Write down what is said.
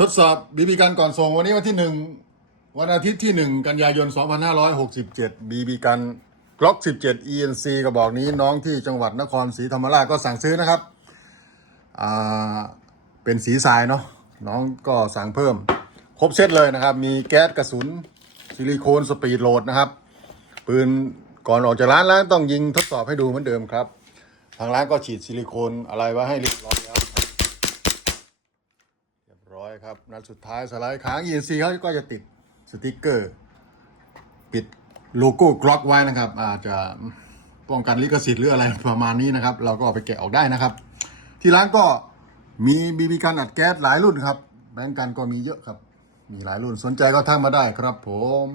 ทดสอบบีบีกันก่อนส่งวันนี้วันที่วันอาทิตย์ที่กันยายน2567บีบีกันกล็อก17 ENC กระบอกนี้น้องที่จังหวัดนครศรีธรรมราชก็สั่งซื้อนะครับเป็นสีทรายเนาะน้องก็สั่งเพิ่มครบเซตเลยนะครับมีแก๊สกระสุนซิลิโคนสปีดโหลดนะครับปืนก่อนออกจากร้านแล้วต้องยิงทดสอบให้ดูเหมือนเดิมครับทางร้านก็ฉีดซิลิโคนอะไรไว้ให้เรียบร้อยแล้วครับนัดสุดท้ายสไลด์ค้าง ENC เขาก็จะติดสติกเกอร์ปิดโลโก้กล็อกไว้นะครับอาจจะป้องกันลิขสิทธิ์หรืออะไรประมาณนี้นะครับเราก็เอาไปแกะออกได้นะครับที่ร้านก็มีบีบีกันอัดแก๊สหลายรุ่นครับแบงก์กันก็มีเยอะครับมีหลายรุ่นสนใจก็ทักมาได้ครับผม